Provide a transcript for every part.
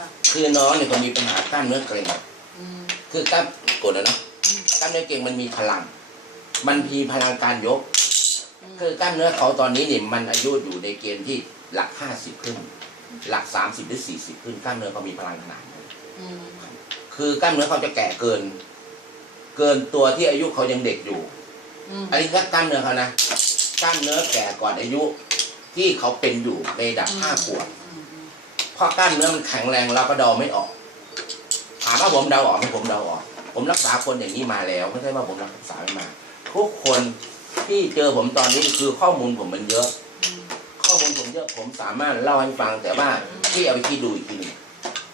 ค่ะคือน้องเนี่ยเขามีปัญหากล้ามเนื้อเกร็งอืมคือกล้ามกดอะเนาะอืมกล้ามเนื้อเกร็งมันมีพลัง มันมีพลังการยกอืมคือกล้ามเนื้อเขาตอนนี้เนี่ยมันอายุอยู่ในเกณฑ์ที่หลักห้าสิบขึ้น หลักสามสิบหรือสี่สิบขึ้นกล้ามเนื้อเขามีพลังขนาดนั้นอืมคือกล้ามเนื้อเขาจะแก่เกิน เกินตัวที่อายุเขายังเด็กอยู่อืมอันนี้ก็กล้ามเนื้อเขานะกล้ามเนื้อแก่ก่อนอายุที่เขาเป็นอยู่ในระดับห้าขวบ อืมอืมเพราะกล้ามเนื้อมันแข็งแรงเราก็เดาไม่ออกถามว่าผมเดาออกไหมผมเดาออก ผมรักษาคนอย่างนี้มาแล้ว ไม่ใช่ว่าผมรักษาไม่มา ทุกคนที่เจอผมตอนนี้คือข้อมูลผมมันเยอะอืมข้อมูลผมเยอะผมสามารถเล่าให้ฟังแต่ว่าพี่เอาไปคิดดูอีกทีหนึง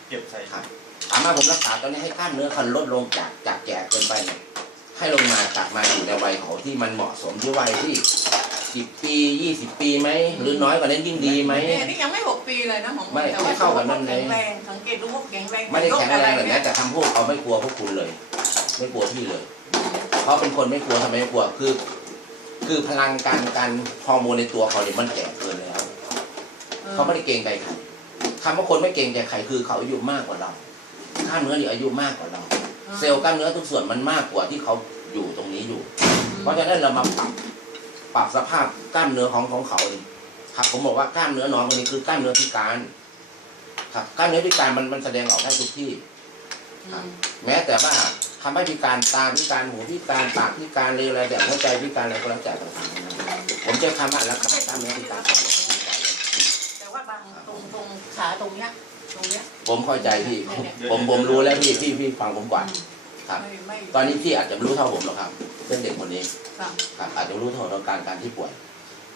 เก็บใส่ครับถามว่าผมรักษาตอนนี้ให้กล้ามเนื้อเขาลดลงจากจากแก่เกินไปเนี่ยให้ลงมากลับมาอยู่ในวัยเขาที่มันเหมาะสมที่วัยที่สิบปียี่สิบปีไหมหรือน้อยกว่านั้นยิ่งดีไหมเนี่ยนี่ยังไม่หก ปีเลยนะของไม่แต่ว่าเข้ากับนั่นเลยแข็งแรงสังเกตดูว่าแข็งแรงไม่ได้แข็งแรงแบบเป็นี้นโแต่คำพูดเขาไม่กลัวพวกคุณเลย ไม่กลัวพี่เลย เพราะเป็นคนไม่กลัวทำไมไม่กลัวคือ คือพลังการการฮอร์โมนในตัวเขาเนี่ยมันแก่เกินแล้วเขาไม่ได้เกรงใจใครคำว่าคนไม่เกรงใจใครคือเขาอายุมากกว่าเรากล้ามเนื้อเนี่ยอายุมากกว่าเรา เซลล์กล้ามเนื้อทุกส่วนมันมากกว่าที่เขาอยู่ตรงนี้อยู่ เพราะฉะนั้นเรามาปรับปรับสภาพกล้ามเนื้อของของเขาดิ ครับผมบอกว่ากล้ามเนื้อน้องคนนี้คือกล้ามเนื้อพิการครับกล้ามเนื้อพิการมันมันแสดงออกได้ทุกที่อืมแม้แต่ว่าคำว่าพิการตาพิการหูพิการปากพิการเลยอะไรแบบหัวใจพิการอะไรก็แล้วแต่ต่างๆนะครับผมใช้คำว่ารักษากล้ามเนื้อพิการของเราพิการเลยแต่ว่าบางตรงตรงขาตรงเนี้ยตรงเนี้ยผมเข้าใจพี่ผมผมผมรู้แล้วพี่พี่พี่ฟังผมก่อนครับไม่ไม่ตอนนี้พี่อาจจะไม่รู้เท่าผมหรอกครับเรื่องเด็กคนนี้ค่ะครับอาจจะรู้เท่าเราการการที่ป่วย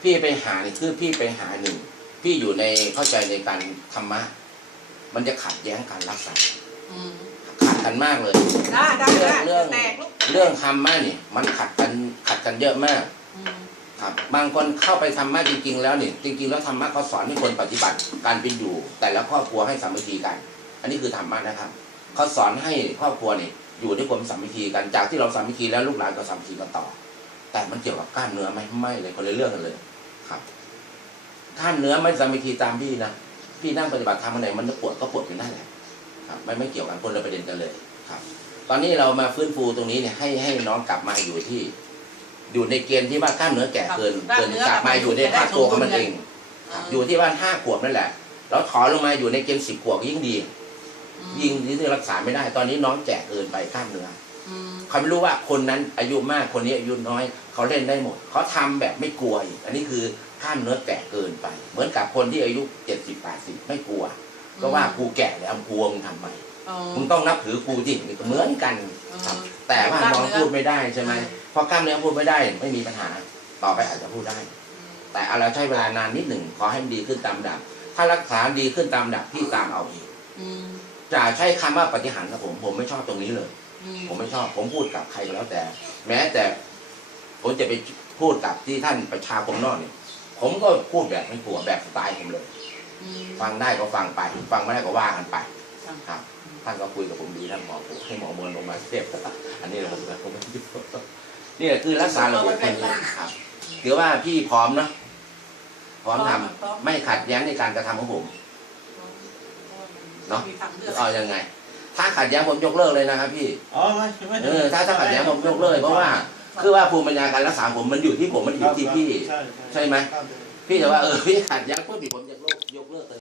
พี่ไปหานี่คือพี่ไปหาหนึ่ง พี่อยู่ในเข้าใจในการธรรมะ มันจะขัดแย้งการรักษาอืมขัดกันมากเลยได้ได้ได้เรื่องแตกลูกเรื่องธรรมะนี่มันขัดกันขัดกันเยอะมากอืมครับบางคนเข้าไปธรรมะจริง ๆ แล้วนี่จริง ๆ แล้วธรรมะเขาสอนให้คนปฏิบัติการเป็นอยู่ แต่ละครอบครัวให้สามัคคีกัน อันนี้คือธรรมะนะครับเขาสอนให้ครอบครัวนี่อยู่ด้วยความสามัคคีกันจากที่เราสามัคคีแล้วลูกหลานก็สามัคคีกันต่อ แต่มันเกี่ยวกับกล้ามเนื้อไหมไม่เลยคนละเรื่องกันเลย ครับกล้ามเนื้อไม่สามัคคีตามพี่นะพี่นั่งปฏิบัติธรรมอันไหนมันจะปวดก็ปวดอยู่นั่นแหละครับไม่ไม่เกี่ยวกันคนละประเด็นกันเลยครับ ตอนนี้เรามาฟื้นฟูตรงนี้เนี่ยให้ให้น้องกลับมาอยู่ที่อยู่ในเกณฑ์ที่ว่ากล้ามเนื้อแก่เกินเกินกลับมาอยู่ในภาคตัวของมันเองอยู่ที่ว่าห้าขวบนั่นแหละแล้วถอนลงมาอยู่ในเกณฑ์สิบขวบยิ่งดี ยิ่งที่รักษาไม่ได้ ตอนนี้น้องแก่เกินไปกล้ามเนื้ออืม เขาไม่รู้ว่าคนนั้นอายุมากคนนี้อายุน้อย เขาเล่นได้หมด เขาทำแบบไม่กลัวอีกอันนี้คือกล้ามเนื้อแก่เกินไป เหมือนกับคนที่อายุเจ็ดสิบแปดสิบไม่กลัว ก็ว่ากูแก่แล้วกลัวมึงทำไมอ๋อมึงต้องนับถือกูที่นี่ก็เหมือนกันครับ แต่ว่าน้องพูดไม่ได้ใช่ไหมเพราะกล้ามเนื้อพูดไม่ได้ไม่มีปัญหาต่อไปอาจจะพูดได้ แต่เอาเราใช้เวลานานนิดหนึ่งขอให้มันดีขึ้นตามดับ ถ้ารักษาดีขึ้นตามดับพี่ตามเอาเองอืมจะใช้คำว่าปฏิหารย์กับผม ผมไม่ชอบตรงนี้เลยอืม ผมไม่ชอบ ผมพูดกับใครก็แล้วแต่ แม้แต่ผมจะไปพูดกับที่ท่านประชาคมนอกเนี่ยผมก็พูดแบบไม่กลัวแบบสไตล์ผมเลยอืมฟังได้ก็ฟังไป ฟังไม่ได้ก็ว่ากันไปค่ะครับท่านก็คุยกับผมดีท่านหมอผมให้หมอมวลลงมาเทียบอันนี้ผมผมไม่ยุ่งนี่แหละคือรักษาระบบคนนี้ครับถือว่าพี่พร้อมเนอะพร้อมทำไม่ขัดแย้งในการกระทำของผมเนาะมีทางเลือกเอายังไง ถ้าขัดแย้งผมยกเลิกเลยนะครับพี่อ๋อไม่ไม่เออถ้าถ้าขัดแย้งผมยกเลิกเพราะว่า คือว่าภูมิปัญญาการรักษาผมมันอยู่ที่ผมมันอยู่ที่พี่ ใช่ใช่ไหมครับพี่จะว่าเออพี่ขัดแย้งปุ๊บพี่ผมยกเลิก